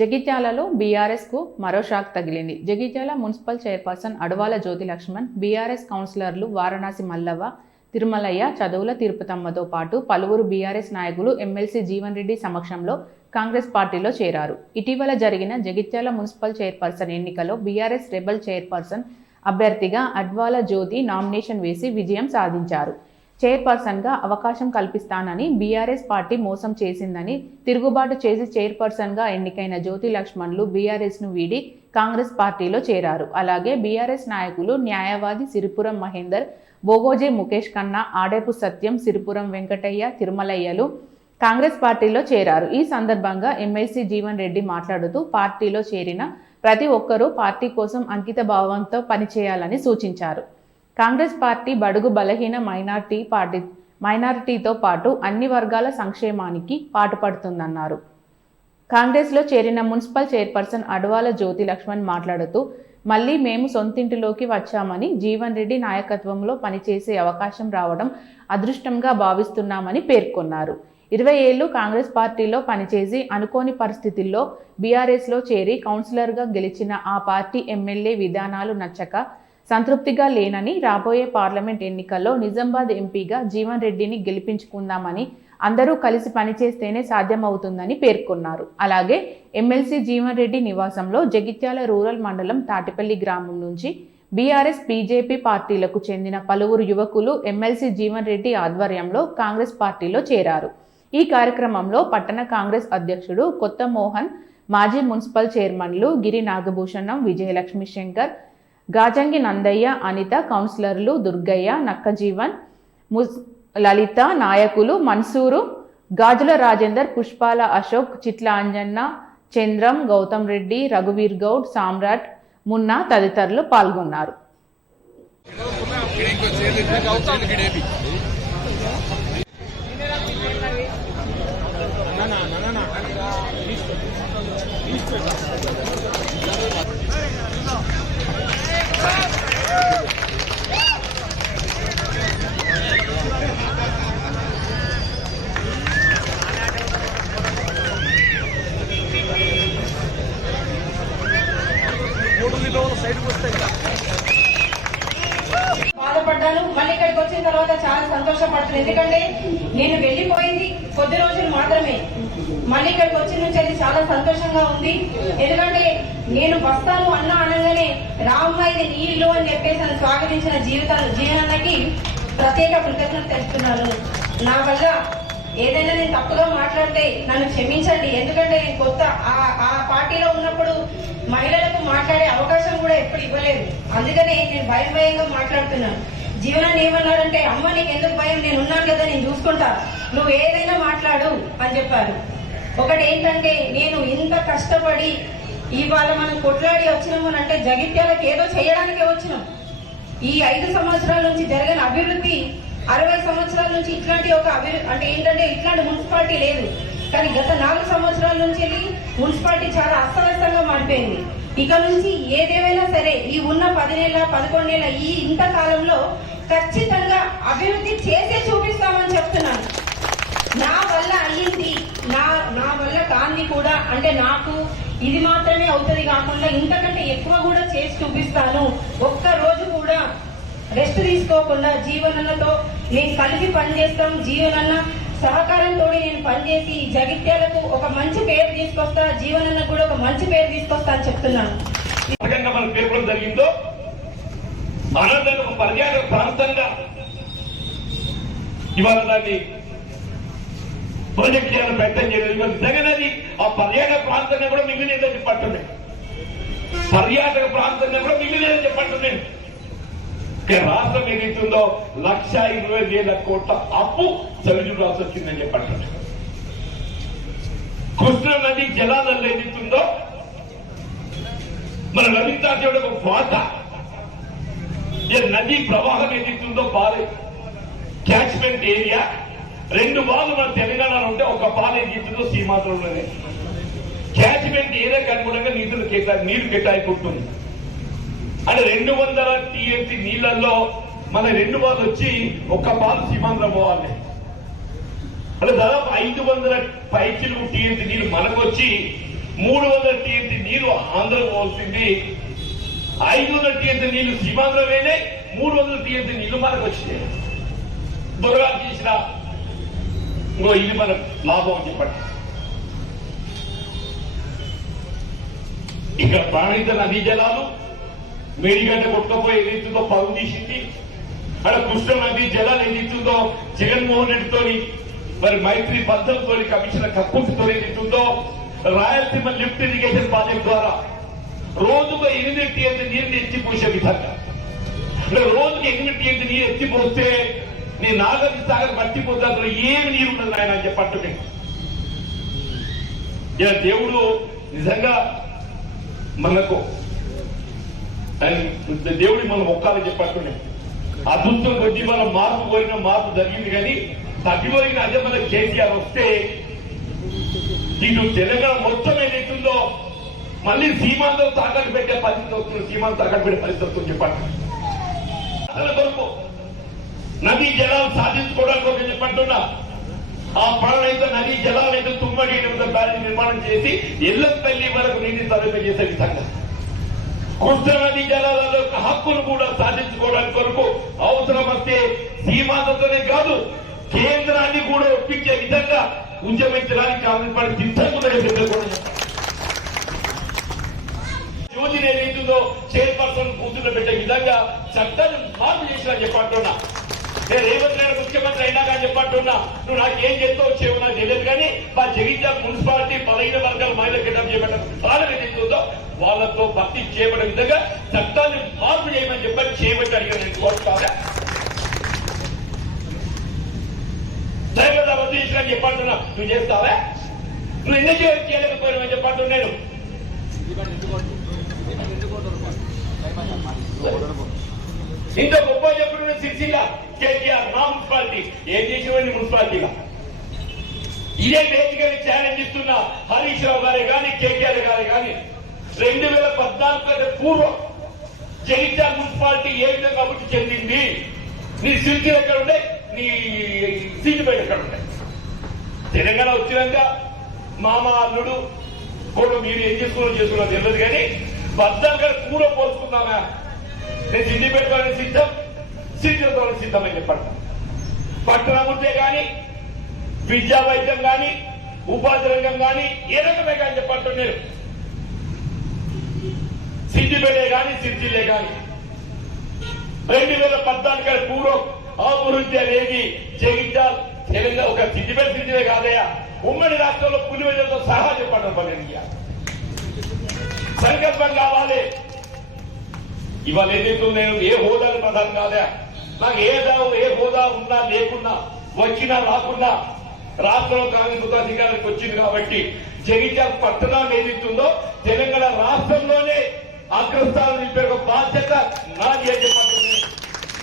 జగిత్యాలలో బీఆర్ఎస్ కు మరో షాక్ తగిలింది. జగిత్యాల మున్సిపల్ చైర్పర్సన్ అడవాల జ్యోతి లక్ష్మణ్, బీఆర్ఎస్ కౌన్సిలర్లు వారణాసి మల్లవ్వ, తిరుమలయ్య, చదువుల తిరుపతమ్మతో పాటు పలువురు బీఆర్ఎస్ నాయకులు ఎమ్మెల్సీ జీవన్ రెడ్డి సమక్షంలో కాంగ్రెస్ పార్టీలో చేరారు. ఇటీవల జరిగిన జగిత్యాల మున్సిపల్ చైర్పర్సన్ ఎన్నికలో బీఆర్ఎస్ రెబల్ చైర్పర్సన్ అభ్యర్థిగా అడ్వాల జ్యోతి నామినేషన్ వేసి విజయం సాధించారు. చైర్పర్సన్గా అవకాశం కల్పిస్తానని బీఆర్ఎస్ పార్టీ మోసం చేసిందని తిరుగుబాటు చేసి చైర్పర్సన్గా ఎన్నికైన జ్యోతి లక్ష్మణ్లు బీఆర్ఎస్ను వీడి కాంగ్రెస్ పార్టీలో చేరారు. అలాగే బీఆర్ఎస్ నాయకులు న్యాయవాది సిరిపురం మహేందర్, బోగోజే ముఖేష్ ఖన్నా, ఆడేపు సత్యం, సిరిపురం వెంకటయ్య, తిరుమలయ్యలు కాంగ్రెస్ పార్టీలో చేరారు. ఈ సందర్భంగా ఎమ్మెల్సీ జీవన్ రెడ్డి మాట్లాడుతూ పార్టీలో చేరిన ప్రతి ఒక్కరూ పార్టీ కోసం అంకిత భావంతో పనిచేయాలని సూచించారు. కాంగ్రెస్ పార్టీ బడుగు బలహీన మైనారిటీతో పాటు అన్ని వర్గాల సంక్షేమానికి పాటుపడుతుందన్నారు. కాంగ్రెస్లో చేరిన మున్సిపల్ చైర్పర్సన్ అడవాల జ్యోతి లక్ష్మణ్ మాట్లాడుతూ మళ్ళీ మేము సొంతింటిలోకి వచ్చామని, జీవన్ రెడ్డి నాయకత్వంలో పనిచేసే అవకాశం రావడం అదృష్టంగా భావిస్తున్నామని పేర్కొన్నారు. 20 ఏళ్లు కాంగ్రెస్ పార్టీలో పనిచేసి అనుకోని పరిస్థితుల్లో బీఆర్ఎస్లో చేరి కౌన్సిలర్గా గెలిచిన ఆ పార్టీ ఎమ్మెల్యే విధానాలు నచ్చక సంతృప్తిగా లేనని, రాబోయే పార్లమెంట్ ఎన్నికల్లో నిజామాబాద్ ఎంపీగా జీవన్ రెడ్డిని గెలిపించుకుందామని, అందరూ కలిసి పనిచేస్తేనే సాధ్యమవుతుందని పేర్కొన్నారు. అలాగే ఎమ్మెల్సీ జీవన్ రెడ్డి నివాసంలో జగిత్యాల రూరల్ మండలం తాటిపల్లి గ్రామం నుంచి బీఆర్ఎస్, బీజేపీ పార్టీలకు చెందిన పలువురు యువకులు ఎమ్మెల్సీ జీవన్ రెడ్డి ఆధ్వర్యంలో కాంగ్రెస్ పార్టీలో చేరారు. ఈ కార్యక్రమంలో పట్టణ కాంగ్రెస్ అధ్యక్షుడు కొత్త మోహన్, మాజీ మున్సిపల్ చైర్మన్లు గిరి నాగభూషణం, విజయలక్ష్మి శంకర్, గాజంగి నందయ్య, అనిత, కౌన్సిలర్లు దుర్గయ్య, నక్కజీవన్, లలిత, నాయకులు మన్సూరు, గాజుల రాజేందర్, పుష్పాల అశోక్, చిట్ల అంజన్న, చంద్రం, గౌతమ్ రెడ్డి, రఘువీర్ గౌడ్, సామ్రాట్, మున్నా తదితరులు పాల్గొన్నారు. బాధపడ్డాను. మళ్ళీ ఇక్కడికి వచ్చిన తర్వాత చాలా సంతోషపడుతున్నాను. ఎందుకంటే నేను వెళ్ళిపోయింది కొద్ది రోజులు మాత్రమే. మళ్ళీ ఇక్కడికి వచ్చిన నుంచి చాలా సంతోషంగా ఉంది. ఎందుకంటే నేను వస్తాను అనగానే రామ్మ ఇది నీళ్లు అని చెప్పేసి స్వాగతించిన జీవనానికి ప్రత్యేక కృతజ్ఞత తెలుపుతున్నాను. నా వల్ల ఏదైనా నేను తప్పుగా మాట్లాడితే నన్ను క్షమించండి. ఎందుకంటే నేను కొత్త ఆ పార్టీలో ఉన్నప్పుడు మహిళలకు మాట్లాడే అవకాశం కూడా ఎప్పుడు ఇవ్వలేదు. అందుకనే నేను భయంగా మాట్లాడుతున్నాను. జీవనాన్ని ఏమన్నారంటే, అమ్మ నీకు ఎందుకు భయం, నేను ఉన్నాను కదా, నేను చూసుకుంటా, నువ్వు ఏదైనా మాట్లాడు అని చెప్పారు. ఒకటి ఏంటంటే, నేను ఇంత కష్టపడి ఇవాళ మనం కొట్లాడి వచ్చినాము అంటే జగిత్యాలకు ఏదో చేయడానికే వచ్చినాం. ఈ 5 సంవత్సరాల నుంచి జరిగిన అభివృద్ధి 60 సంవత్సరాల నుంచి ఇట్లాంటి ఒక అభివృద్ధి అంటే ఏంటంటే ఇట్లాంటి మున్సిపాలిటీ లేదు. కానీ గత 4 సంవత్సరాల నుంచి మున్సిపాలిటీ చాలా అస్తవ్యస్తంగా మారిపోయింది. ఇక నుంచి ఏదేమైనా సరే ఈ ఉన్న 10 నెలల 11 నెలల ఈ ఇంత కాలంలో ఖచ్చితంగా అభివృద్ధి చేసే చూపిస్తామని చెప్తున్నాను. నా వల్ల అయ్యింది, నా వల్ల కాంది కూడా, అంటే నాకు ఇది మాత్రమే అవుతుంది కాకుండా ఇంతకంటే ఎక్కువ కూడా చేసి చూపిస్తాను. ఒక్క రోజు కూడా రెస్ట్ తీసుకోకుండా జీవనన్నతో నేను కలిసి పనిచేస్తాం. జీవనన్న సహకారంతో నేను పనిచేసి జగిత్యాలకు ఒక మంచి పేరు తీసుకొస్తా, జీవనన్న కూడా ఒక మంచి పేరు తీసుకొస్తా అని చెప్తున్నాను. పేర్కొనడం జరిగిందో అనంతరం ఒక పర్యాటక ప్రాంతంగా ఇవాళ దాన్ని ప్రాజెక్ట్ చేయాలని ప్రయత్నం చేయలేదు. నిజంగానే ఆ పర్యాటక ప్రాంతంగా కూడా మిగిలినదని చెప్పంటున్నాయి. పర్యాటక ప్రాంతంగా కూడా మిగిలినదని చెప్పంటున్నాను. రాష్ట్రం ఏదైతుందో 1,20,000 కోట్ల అప్పు సరిజు రాసి వచ్చిందని చెప్పండి. కృష్ణా నది జలాలలో ఏదైతుందో మన లలితాదేవుడు ఒక పాత నదీ ప్రవాహం ఏదైతుందో పాలే క్యాచ్మెంట్ ఏరియా 2 బాలు మన తెలంగాణలో ఉంటే ఒక పాలు ఏదైతుందో సీమాంధ్రంలోనే క్యాచ్మెంట్ ఏరియాకి అనుగుణంగా నీరు కేటాయించుకుంటుంది. అంటే 200 TMC నీళ్లలో మన 2 బాలు వచ్చి ఒక్క బాలు సీమాంధ్రం పోవాలి. అంటే దాదాపు 500 పైకిలు TMC నీళ్లు మనకు వచ్చి 300 టీఎంసీ నీళ్లు ఆంధ్ర పోవాల్సింది 500 టీఎంసీ నీళ్లు సీమాంధ్ర పోయినాయి, 300 టీఎంసీ నీళ్లు మనకు వచ్చినాయి. దొరగా చేసిన ఇది మన లాభం అని చెప్పండి. ఇక్కడ ప్రాణిత నదీ జలాలు మేడిగడ్డ కొట్టుకపోయి ఏదైతుందో పరువు తీసింది. అక్కడ కృష్ణ నదీ జలాలు ఏదైతుందో జగన్మోహన్ రెడ్డితో మరి మైత్రి బంధంతో కమిషనర్ కక్కుర్తితో ఏదైతుందో రాయలసీమ లిఫ్ట్ ఇరిగేషన్ ప్రాజెక్ట్ ద్వారా రోజుకు 8 టీఎంసీ నీరుని ఎత్తిపోసే విధంగా, అంటే రోజుకి 8 టీఎంసీ నీరు ఎత్తిపోస్తే నేను నాగరి సాగర్ మట్టిపోతే అందులో ఏమి నీరు ఉన్నది ఆయన అని చెప్పంటున్నాయి. ఇలా దేవుడు నిజంగా మనకు దేవుడి మనం ఒక్కాలని చెప్పట్టున్నాయి. అదృష్టం కొద్ది మనం మార్పు కోరిన మార్పు జరిగింది, కానీ తగ్గిపోయిన అదే మన కేసీఆర్ వస్తే ఇటు తెలంగాణ మొత్తం ఏదైతుందో మళ్ళీ సీమాంతం తాకట్టు పెట్టే పరిస్థితి వస్తుంది. సీమాంతం తాకట్టు పెట్టే పరిస్థితి వస్తుంది చెప్పండి. అసలు కొరకు నదీ జలాలు సాధించుకోవడానికి ఒక చెప్పంటున్నా. ఆ ప్రాణైతే నదీ జలాలైతే తుమ్మడి బ్యారేజీ నిర్మాణం చేసి ఎల్లంపల్లి వరకు నీటిని తరలింప చేసే విధంగా కృష్ణ నదీ జలాలలో హక్కును కూడా సాధించుకోవడానికి కొరకు అవసరం వస్తే సీమాంతతోనే కాదు కేంద్రాన్ని కూడా ఒప్పించే విధంగా ఉద్యమించడానికి కాంగ్రెస్ పార్టీ సిద్ధంగా జ్యోతిని ఏదైతుందో చైర్పర్సన్ కూతురు పెట్టే విధంగా చట్టాన్ని మార్పు చేసినా చెప్పంటున్నా. నేను రేవంత్ రెడ్డి ముఖ్యమంత్రి అయినాక చెప్పంటున్నా, నువ్వు నాకేం చేస్తావు చేయవు నాకు తెలియదు, కానీ మా జగిత్యాల మున్సిపాలిటీ 15 వర్గాల మహిళలు కిటప్ చేయబడ్డారు. వాళ్ళకి ఏదైతుందో వాళ్ళతో భర్తీ చేయబడే విధంగా చట్టాన్ని మార్పు చేయమని చెప్పని చేయబట్టి అడిగాను. నేను కోరుతాగా డ్రైవర్ రద్దు చేసినా చెప్పంటున్నా, నువ్వు చేస్తావా? నువ్వు ఎందుకు చేయలేకపోయినావని చెప్పంటున్నా. నేను ఇంత గొప్ప చెప్పిన సిరిసిల్ల కేటీఆర్ మా మున్సిపాలిటీ ఏం చేసేవాడిని మున్సిపాలిటీగా ఇదే వేదికగా ఛాలెంజ్ ఇస్తున్న హరీష్ రావు గారే కానీ కేటీఆర్ గారే కానీ 2014 కంటే పూర్వం జగిత్యాల మున్సిపాలిటీ ఏ విధంగా అభివృద్ధి చెందింది, నీ సిరిసిల్ల ఎక్కడ ఉండే, నీ సీటుపేట ఎక్కడ ఉంటాయి. తెలంగాణ వచ్చినాక మామ అల్లుడు కూడా మీరు ఏం చేసుకున్నా తెలియదు, కానీ 14 కంటే పూర్వం పోల్చుకుందామా. నేను తిండి పెట్టుకోవాలని సిద్ధం, సిద్ధంతో సిద్ధమని చెప్పండి. పట్టణాభివృద్ధి కానీ విద్యా వైద్యం కానీ ఉపాధి రంగం కానీ ఏ రకమే కానీ చెప్పండి. నేను సిద్దిపేటే కానీ సిద్దిలే కానీ 2014 కంటే పూర్వం అభివృద్ధి అనేది జగిత్యాల తెలంగాణ ఒక సిద్దిపేట కాదయా ఉమ్మడి రాష్ట్రంలో పులివెందులతో సహా చెప్పండి. పని సంకల్పం కావాలి. ఇవాళ ఏదైతే నేను ఏ హోదాలు ప్రధానం కాదా, నాకు ఏ హోదా ఉన్నా లేకున్నా వచ్చినా రాకున్నా రాష్ట్రంలో కాంగ్రెస్ అధికారానికి వచ్చింది కాబట్టి జగిత్యాల పట్టణం ఏదైతుందో తెలంగాణ రాష్ట్రంలోనే అగ్రస్థానం నిలిపే బాధ్యత నాది అని చెప్పారు.